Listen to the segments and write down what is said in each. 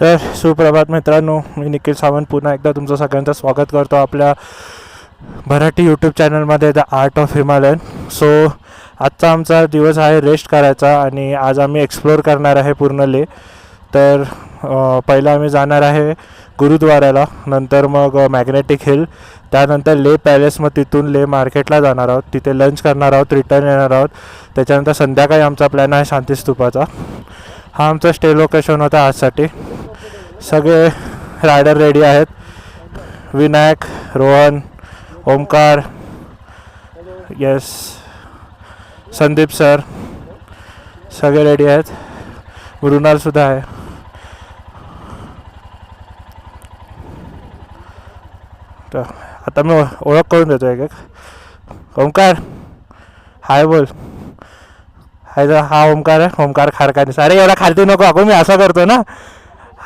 तर सुप्रभात मित्रांनो, मी निखिल सावंत पुन्हा एकदा तुमचं सगळ्यांचं स्वागत करतो आपल्या मराठी यूट्यूब चॅनलमध्ये the art of Himalayan. So आजचा आमचा दिवस आहे रेस्ट करायचा आणि आज आम्ही एक्सप्लोअर करणार आहे पूर्ण लेह. तर पहिलं आम्ही जाणार आहे गुरुद्वाराला, नंतर मग मॅग्नेटिक हिल, त्यानंतर लेह पॅलेस, मग तिथून लेह मार्केटला जाणार आहोत, तिथे लंच करणार आहोत, रिटर्न येणार आहोत. त्याच्यानंतर संध्याकाळी आमचा प्लॅन आहे शांतीस्तूपाचा. हा आमचा स्टे लोकेशन होता आजसाठी. सगळे रायडर रेडी आहेत, विनायक, रोहन, ओमकार, येस, संदीप सर, सगळे रेडी आहेत. मृणालसुद्धा आहे. तर आता मी ओळख करून देतो एक एक. ओमकार, हाय बोल. हा ओमकार आहे, ओमकार खारकानी. अरे एवढा खालती नको अगो, मी असं करतो ना,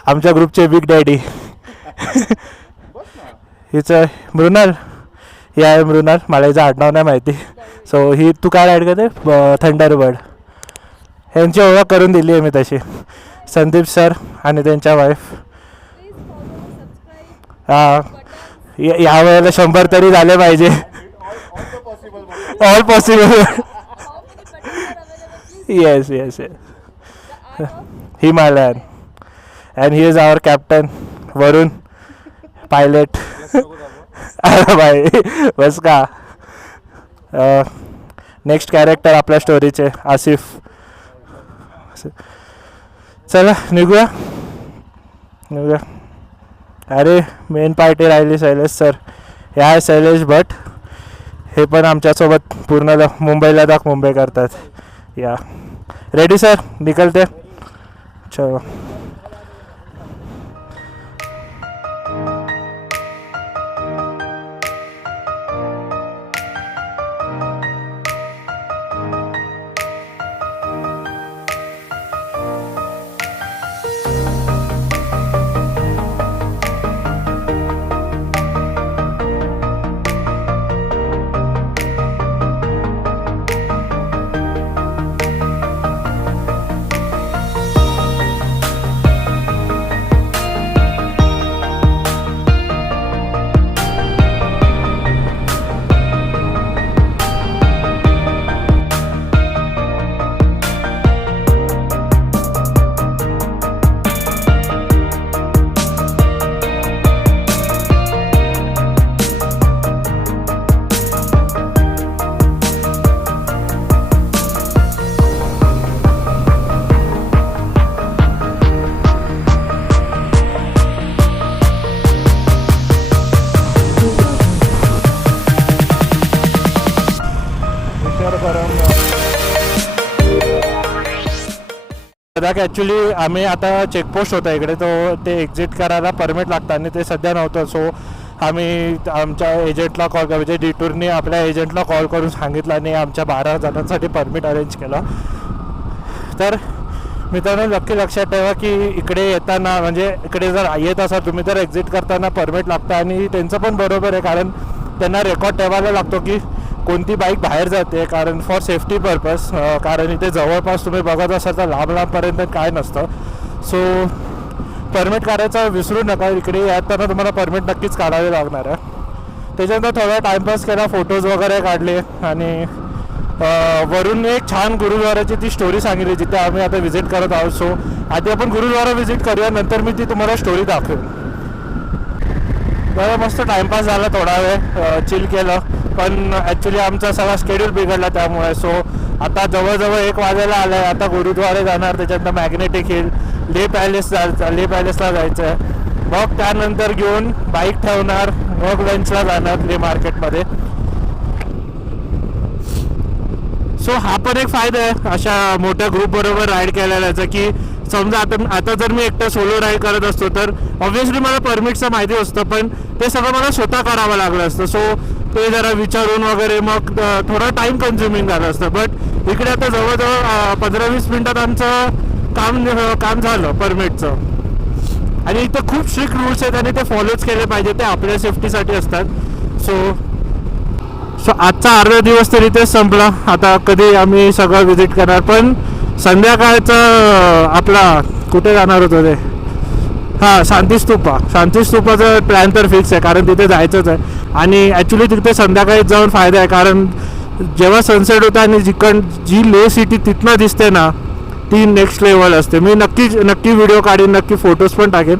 आमच्या ग्रुपचे बिग डॅडी. हिचं मृणाल, ही आहे मृणाल, मला हिचं आडनाव नाही माहिती. सो ही तू काय राईड करते, थंडरबर्ड. ह्यांची ओळख करून दिली आहे मी तशी. संदीप सर आणि त्यांच्या वाईफ. हां, या वेळेला 100 तरी झाले पाहिजे. All possible. Yes yes yes. Himalayan. and he is our captain Varun, pilot. अरे भाई बस का. नेक्स्ट कॅरेक्टर आपल्या स्टोरीचे आसिफ. चला निघूया निघूया. अरे मेन पार्टी राहिली शैलेश सर. हे आहे शैलेश भट, हे पण आमच्यासोबत पूर्ण मुंबईला दाख मुंबई करतात. या रेडी सर, निकलते. चलो. ॲक्च्युली आम्ही आता चेकपोस्ट होता इकडे, तो ते एक्झिट करायला परमिट लागतं आणि ते सध्या नव्हतं. सो आम्ही आमच्या एजंटला कॉल करा, म्हणजे डिटूरने आपल्या एजंटला कॉल करून सांगितलं आणि आमच्या 12 जणांसाठी परमिट अरेंज केलं. तर मित्रांनो नक्की लक्षात ठेवा की इकडे येताना, म्हणजे इकडे जर येत असाल तुम्ही, तर एक्झिट करताना परमिट लागतं. आणि त्यांचं पण बरोबर आहे, कारण त्यांना रेकॉर्ड ठेवायला लागतो की कोणती बाईक बाहेर जाते, कारण फॉर सेफ्टी पर्पज. कारण इथे जवळपास तुम्ही बघत असाल तर लांब लांबपर्यंत काय नसतं. सो परमिट काढायचं विसरू नका. इकडे येताना तुम्हाला परमिट नक्कीच काढावे लागणार आहे. त्याच्यानंतर थोडा टाईमपास केला, फोटोज वगैरे काढले आणि वरून एक छान गुरुद्वाराची ती स्टोरी सांगितली जिथे आम्ही आता व्हिजिट करत आहोत. सो आधी आपण गुरुद्वारा व्हिजिट करूया, नंतर मी ती तुम्हाला स्टोरी दाखवेन. बरं, मस्त टाईमपास झाला, थोडा वेळ चिल केलं. पण ॲक्च्युली आमचा सगळा शेड्यूल बिघडला त्यामुळे. सो आता जवळजवळ 1 वाजायला आलं आहे. आता गुरुद्वारे जाणार, त्याच्यानंतर मॅग्नेटिक हिल, लेह पॅलेसला जायचं आहे. मग त्यानंतर घेऊन बाईक ठेवणार, मग लंचला जाणार लेह मार्केटमध्ये. सो हा पण एक फायदा आहे अशा मोठ्या ग्रुपबरोबर राईड केलेल्याचा, की समजा आता जर मी एकटा सोलो राईड करत असतो तर ऑब्व्हियसली मला परमिटचं माहिती असतं, पण ते सगळं मला स्वतः करावं लागलं असतं. सो ते जरा विचारून वगैरे मग थोडं टाईम कन्झ्युमिंग झालं असतं. बट इकडे आता जवळजवळ 15-20 मिनटात आमचं काम झालं परमिटचं. आणि इथं खूप स्ट्रिक्ट रूल्स आहेत आणि ते फॉलोच केले पाहिजे, ते आपल्या सेफ्टीसाठी असतात. सो आजचा अर्धा दिवस तरी तेच संपला. आता कधी आम्ही सगळं व्हिजिट करणार, पण संध्याकाळचं आपला कुठे जाणार होतो ते हां, शांतिस्तूपाचा प्लॅन तर फिक्स आहे, कारण तिथे जायचंच आहे. आणि ॲक्च्युली तिथे संध्याकाळी जाऊन फायदा आहे, कारण जेव्हा सनसेट होतं आणि जी ले सिटी तिथनं दिसते ना, ती नेक्स्ट लेवल असते. मी नक्की व्हिडिओ काढेन, नक्की फोटोज पण टाकेन.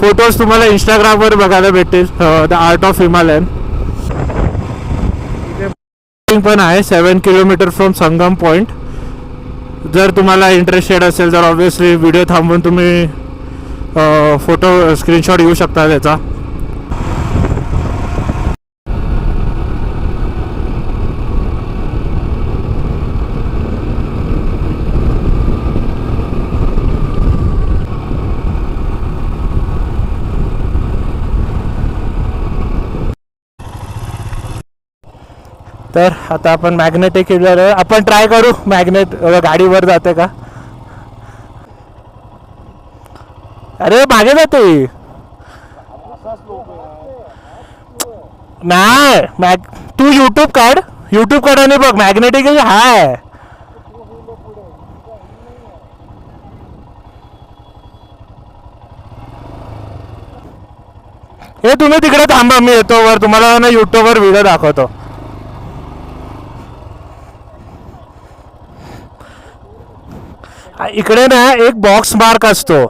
फोटोज तुम्हाला इंस्टाग्रामवर बघायला भेटेल, द आर्ट ऑफ हिमालयन. इथे पण आहे 7 किलोमीटर फ्रॉम संगम पॉईंट. जर तुम्हाला इंटरेस्टेड असेल तर ऑब्व्हियसली व्हिडिओ थांबवून तुम्ही फोटो स्क्रीनशॉट घेऊ शकता त्याचा. तर आता आपण मॅग्नेटिक हिलर आहे, आपण ट्राय करू मॅग्नेट गाडीवर जाते का. अरे मागे जाते नाही. तू यूट्यूब काढ आणि बघ मॅग्नेटिक हिल हाय. हे तुम्ही तिकडे थांबा, मी येतो वर, तुम्हाला ना यूट्यूबवर व्हिडिओ दाखवतो. इकडे ना एक बॉक्स मार्क असतो,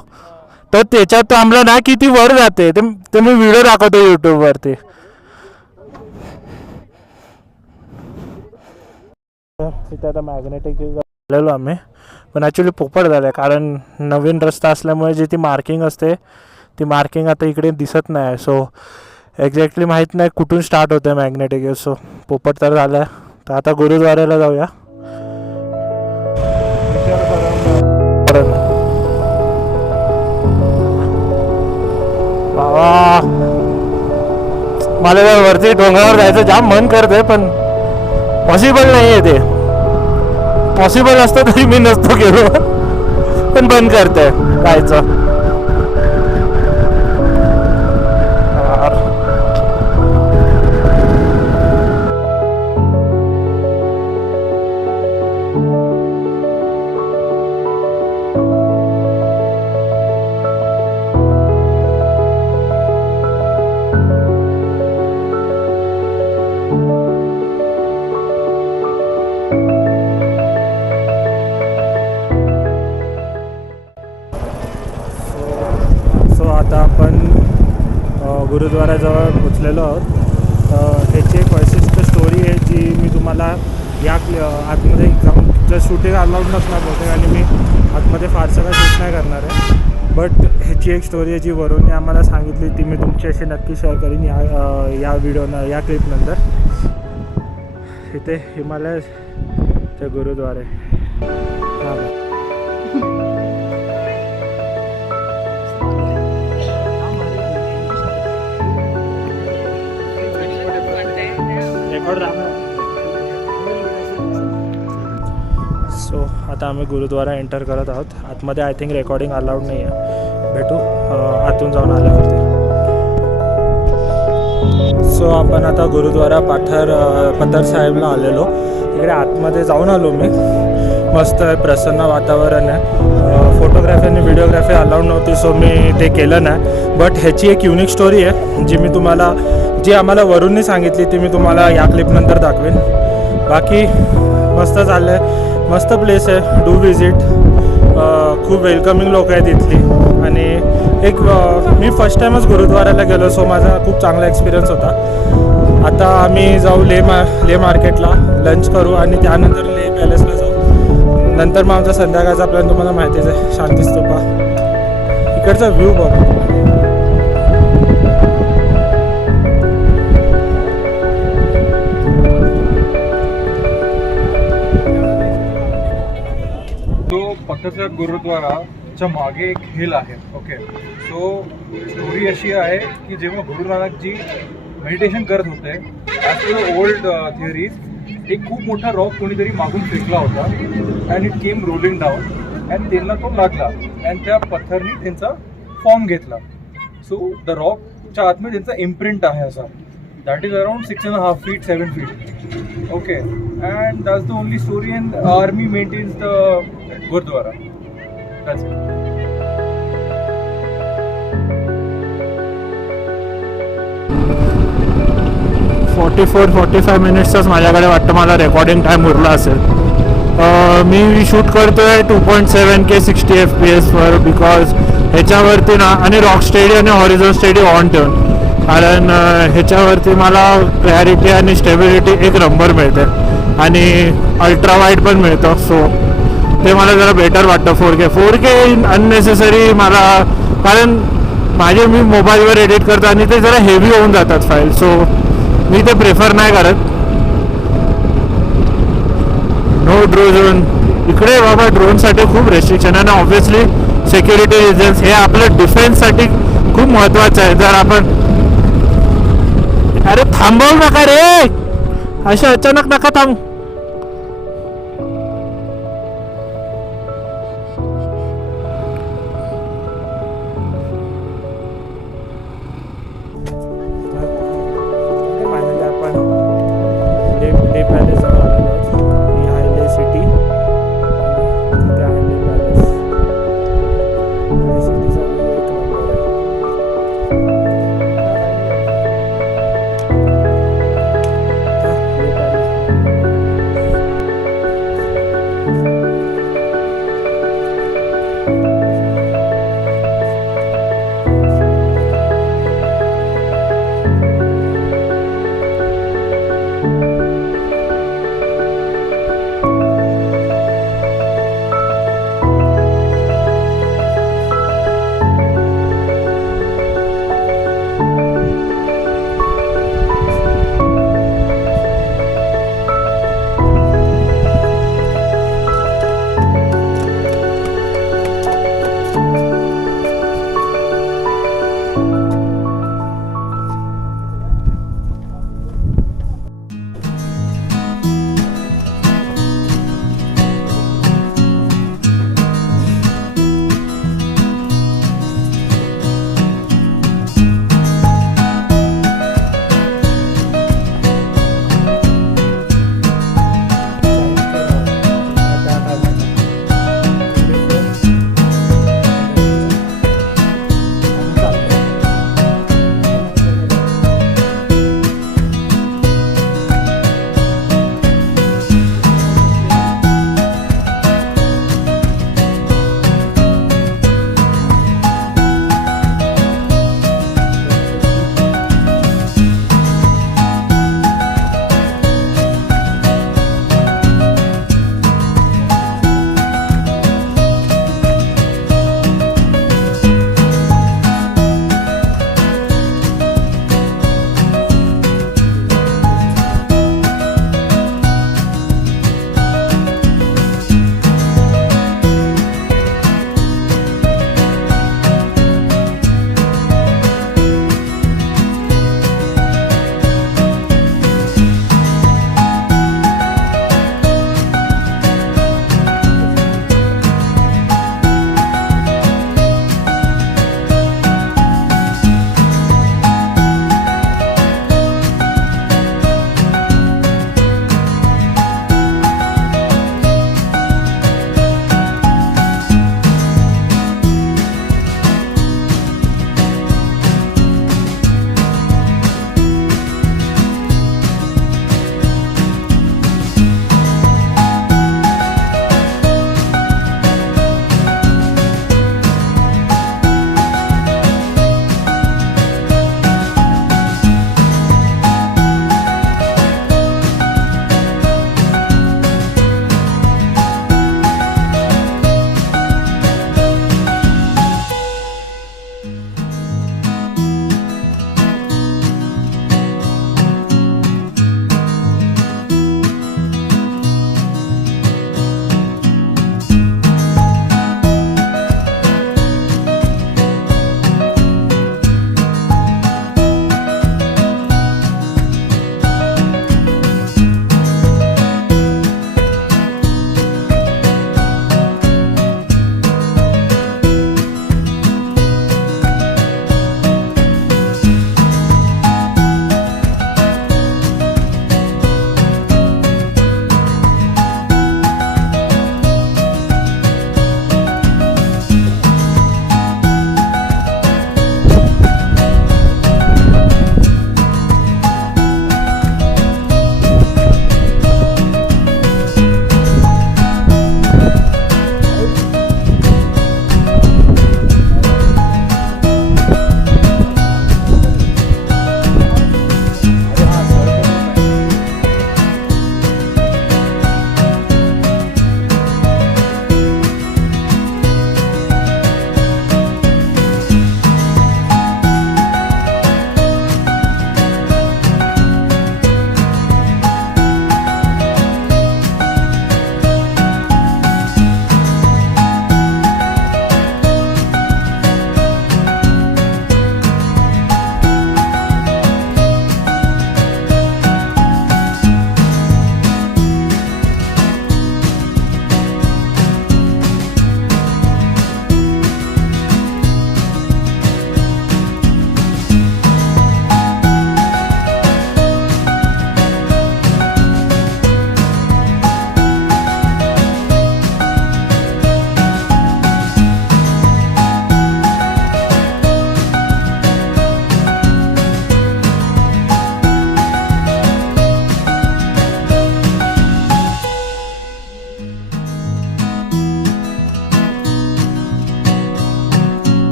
तर त्याच्यात थांबलं ना की ती वर जाते. ते मी व्हिडिओ दाखवतो यूट्यूबवरती. तिथे आता मॅग्नेटिक आलेलो आम्ही, पण ॲक्च्युली पोपट झालं आहे, कारण नवीन रस्ता असल्यामुळे जी ती मार्किंग असते ती मार्किंग आता इकडे दिसत नाही. सो एक्झॅक्टली माहीत नाही कुठून स्टार्ट होतं मॅग्नेटिक. सो पोपट तर झालं आहे. तर आता गुरुद्वाऱ्याला जाऊया. बाबा मला वरती डोंगरावर जायचं जाम मन करतंय, पण पॉसिबल नाही आहे. ते पॉसिबल असतं तरी मी नसतो गेलो, पण बंद करतंय जायचं. आता आपण गुरुद्वाराजवळ पोचलेलो आहोत. ह्याची एक वैशिष्ट्य स्टोरी आहे जी मी तुम्हाला या आतमध्ये जाऊन, जर शूटिंग अलाउड नसणार बहुतेक आणि मी आतमध्ये फारसं काय शूट नाही करणार आहे, बट ह्याची एक स्टोरी आहे जी वरूनने आम्हाला सांगितली, ती मी तुमच्याशी नक्की शेअर करीन या व्हिडिओनं, या क्लिपनंतर. इथे हिमालयचे गुरुद्वारे. सो आता आम्ही गुरुद्वारा एंटर करत आहोत. आतमध्ये आय थिंक रेकॉर्डिंग अलाउड नाही आहे, भेटू आतून जाऊन आल्यावरती. सो आपण आता गुरुद्वारा पत्थर साहेबला आलेलो. तिकडे आतमध्ये जाऊन आलो मी. मस्त आहे, प्रसन्न वातावरण आहे. फोटोग्राफी आणि व्हिडिओग्राफी अलाउड नव्हती, सो मी ते केलं नाही. बट ह्याची एक युनिक स्टोरी आहे जी आम्हाला वरूनने सांगितली, ती मी तुम्हाला या क्लिपनंतर दाखवेन. बाकी मस्त चाललं आहे, मस्त प्लेस आहे, डू विजिट. खूप वेलकमिंग लोक आहेत इथली. आणि मी फर्स्ट टाईमच गुरुद्वाराला गेलो, सो माझा खूप चांगला एक्सपिरियन्स होता. आता आम्ही जाऊ ले मार्केटला, लंच करू आणि त्यानंतर ले पॅलेसला जाऊ. नंतर मग आमचा संध्याकाळचा प्लॅन तुम्हाला माहितीच आहे, शांतिस्तूपा. इकडचा व्ह्यू बघ. पत्थरसाहेब गुरुद्वाराच्या मागे एक हिल आहे. ओके, सो स्टोरी अशी आहे की जेव्हा गुरु नानकजी मेडिटेशन करत होते, ॲज पर ओल्ड थिअरीज, एक खूप मोठा रॉक कोणीतरी मागून फेकला होता and it came rolling down and त्यांना तो लागला अँड त्या पत्थरनी त्यांचा फॉर्म घेतला. सो द रॉकच्या आतमध्ये त्यांचा इम्प्रिंट आहे असा. That is around 6.5 feet 7 feet. Okay, and that's the only story, and army maintains the Gurdwara. That's it. 44-45 मिनिट्सचाच माझ्याकडे वाटतं मला रेकॉर्डिंग टाईम उरला असेल. मी शूट करतोय 2.7K 60 FPS बिकॉज ह्याच्यावरती ना, आणि रॉक स्टेडी आणि हॉरिझॉन स्टेडी ऑन ठेवून, कारण ह्याच्यावरती मला क्लॅरिटी आणि स्टेबिलिटी एक नंबर मिळते आणि अल्ट्रा वाईड पण मिळतं. सो ते मला जरा बेटर वाटतं. 4K अननेसेसरी मला, कारण मी मोबाईलवर एडिट करतो आणि ते जरा हेवी होऊन जातात फाईल, सो मी ते प्रेफर नाही करत. नो ड्रोन इकडे बाबा, ड्रोनसाठी खूप रेस्ट्रिक्शन आहे ना, ऑब्व्हियसली सिक्युरिटी रिझन्स. हे आपलं डिफेन्ससाठी खूप महत्त्वाचं आहे. जर आपण, अरे थांबवू नका रे, अशा अचानक नका थांब.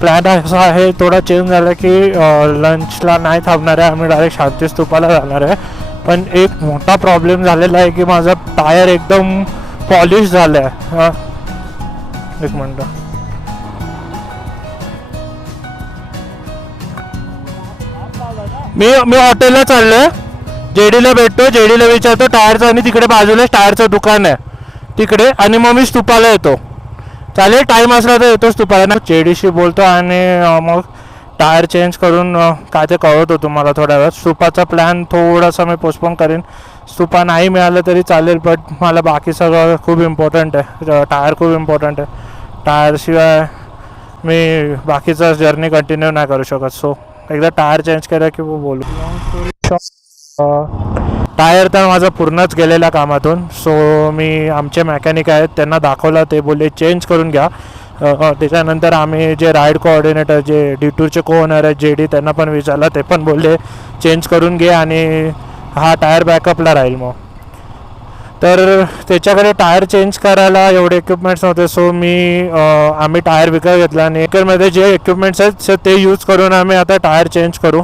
प्लॅन असा आहे थोडा चेंज झाला की लंचला नाही थांबणार आहे, आम्ही डायरेक्ट शांती स्तूपाला जाणार आहे. पण एक मोठा प्रॉब्लेम झालेला आहे की माझा टायर एकदम पॉलिश झाला आहे. हां एक मिनटं. मी हॉटेलला चाललो आहे, जेडीला भेटतो, जेडीला विचारतो टायरचं, आणि तिकडे बाजूलाच टायरचं दुकान आहे तिकडे, आणि मग मी स्तूपाला येतो. चालेल, टाईम असला तर येतो स्तूपाला. जेडीशी बोलतो आणि मग टायर चेंज करून काय ते कळवतो तुम्हाला थोड्या वेळात. स्तूपाचा प्लॅन थोडासा मी पोस्टपोन करेन. स्तूपा नाही मिळालं तरी चालेल, बट मला बाकी सगळं खूप इम्पॉर्टंट आहे. टायर खूप इम्पॉर्टंट आहे. टायरशिवाय मी बाकीचा जर्नी कंटिन्यू नाही करू शकत. सो एकदा टायर चेंज केलं की बोलू. टायर तर माझा पूर्णच गेलेल्या कामातून. सो मी आमचे मेकॅनिक आहेत त्यांना दाखवलं, ते बोलले चेंज करून घ्या. त्याच्यानंतर आम्ही जे राईड कोऑर्डिनेटर जे डिटूरचे कोओनर आहेत जेडी त्यांना पण विचारलं, ते पण बोलले चेंज करून घे आणि हा टायर बॅकअपला राहील. मग तर त्याच्याकडे टायर चेंज करायला एवढे इक्विपमेंट्स नव्हते. सो आम्ही टायर विकत घेतला आणि एकरमध्ये जे इक्विपमेंट्स आहेत ते यूज करून आम्ही आता टायर चेंज करू.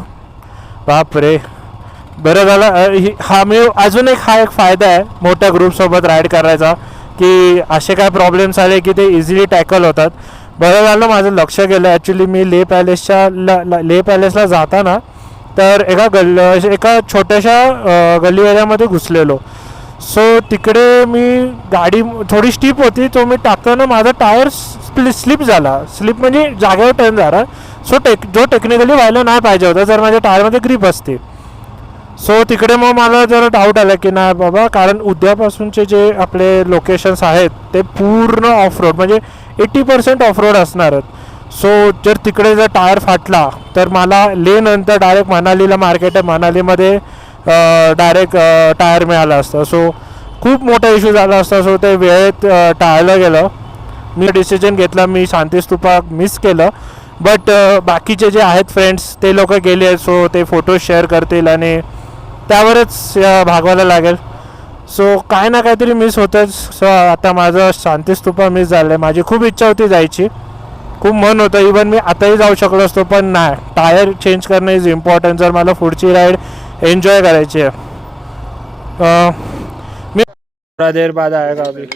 बापरे, बरं झालं. अजून हा एक फायदा आहे मोठ्या ग्रुपसोबत राईड करायचा, की असे काय प्रॉब्लेम्स आले की ते इझिली टॅकल होतात. बरं झालं माझं लक्ष गेलं. ॲक्च्युली मी लेह पॅलेसला जाताना तर एका छोट्याशा गल्ली एरियामध्ये घुसलेलो. सो तिकडे मी गाडी थोडी स्टीप होती, तो मी टाकताना माझा टायर स्लिप झाला. स्लिप म्हणजे जागेवर टर्न झाला. सो जो टेक्निकली व्हायला नाही पाहिजे होता जर माझ्या टायरमध्ये ग्रीप असते. सो तिकडे मग मला जरा डाऊट आला की नाही बाबा, कारण उद्यापासूनचे जे आपले लोकेशन्स आहेत ते पूर्ण ऑफ रोड म्हणजे 80% ऑफ रोड असणार आहेत. सो जर तिकडे जर टायर फाटला तर मला लेनंतर डायरेक्ट मनालीला मार्केट आहे, मनालीमध्ये डायरेक्ट टायर मिळालं असतं. सो खूप मोठा इश्यू झाला असता. सो ते वेळेत टाळलं गेलं. मी डिसिजन घेतला, मी शांती स्तूपा मिस केलं. बट बाकीचे जे आहेत फ्रेंड्स ते लोक गेले, सो ते फोटो शेअर करतील आणि त्यावरच भागवायला लागेल. सो काय ना काहीतरी मिस होतंच. सो आता माझं शांती स्तूपा मिस झालं आहे. माझी खूप इच्छा होती जायची, खूप मन होतं. इवन मी आताही जाऊ शकलो असतो, पण नाही, टायर चेंज करणं इज इम्पॉर्टंट जर मला पुढची राईड एन्जॉय करायची आहे. मी थोडा देर बाद आएगा अभी.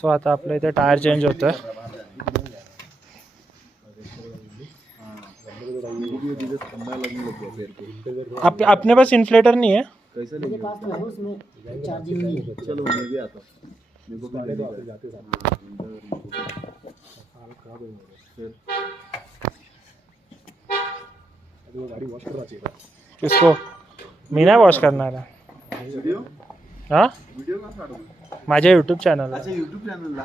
सो आता आपल्या इथे टायर चेंज होतं आहे. अपने पास इन्फ्लेटर नहीं है? मेरे पास तो है, उसमें चार्जिंग नहीं है. चलो मैं भी आता हूँ. मेरे को भी लेने गाड़ी वॉश करना चाहिए. किसको? मी नाही वॉश करणार आहे. हां, माझ्या यूट्यूब चॅनल. अच्छा, यूट्यूब चैनल.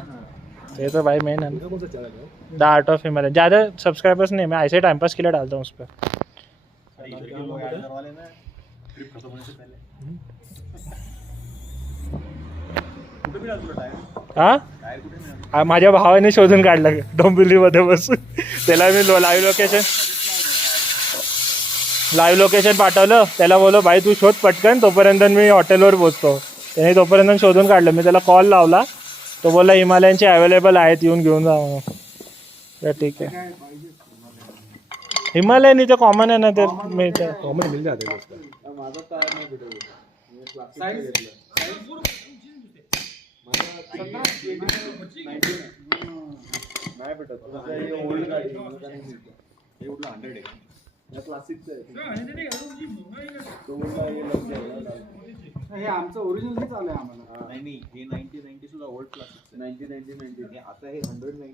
ये तो भाई मेन है. कौन सा चैनल है? The art of Himalaya. ज़्यादा सब्सक्राइबर्स नहीं, मैं ऐसे टाइम पास के लिए डालता हूँ उस पर. हां, माझ्या भावाने शोधून काढलं डोंबिवलीमध्ये बसून. त्याला मी लाईव्ह लोकेशन पाठवलं. त्याला बोलो भाई तू शोध पटकन, तोपर्यंत मी हॉटेलवर पोचतो. त्याने तोपर्यंत शोधून काढलं. मी त्याला कॉल लावला, तो बोलला हिमालयनचे अवेलेबल आहेत, येऊन घेऊन जा. तर ठीक आहे. हिमालयन इथे कॉमन आहे ना, तर मी कॉमन मिल जाते हैं. हे आमचं ओरिजिनल चालू आहे आम्हाला. नाही, हे 90 सुद्धा ओल्ड क्लासिक. 90 आता हे 190 आहे.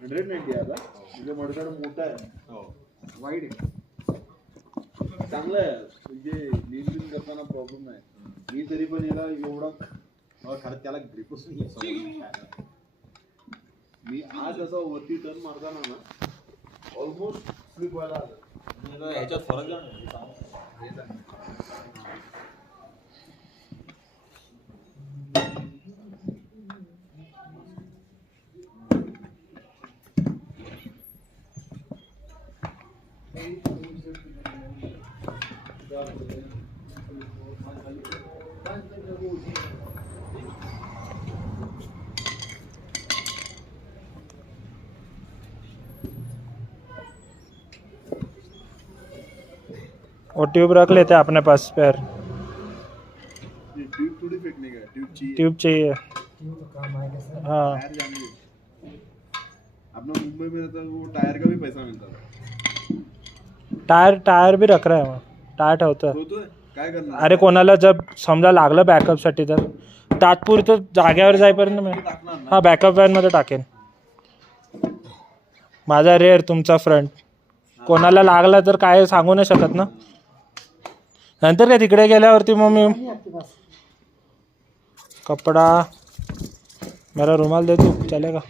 190 आता म्हणजे मडगाड मोठा आहे. हो, वाईड आहे. चांगलं आहे म्हणजे नीट करताना प्रॉब्लेम नाही. मी तरी पण याला एवढा खरं त्याला ग्रिपच नाही. मी आज असा वरती टर्न मारताना ना ऑलमोस्ट स्लिप व्हायला आलं. ह्याच्यात फरक जाणार. वो ट्यूब रख लेते हैं अपने पास स्पेयर, ये ट्यूब थोड़ी फेंकने का है, ट्यूब चाहिए। ट्यूब चाहिए। हाँ टायर जाएंगे। अपना मुंबई में रहता है वो टायर का भी पैसा मिलता था। टायर भी रख रहा आहे मग, टायर ठेवतो. तो काय करणार? अरे कोणाला जब समजा लागलं बॅकअपसाठी तर तात्पुरतं जाग्यावर जाईपर्यंत मी टाकणार ना. हां बॅकअप व्हॅनमध्ये टाकेन. माझा रेअर तुमचा फ्रंट, कोणाला लागला तर काय सांगू नाही शकत ना. नंतर काय तिकडे गेल्यावरती मग मी कपडा मेरा रुमाल दे तू चलेगा.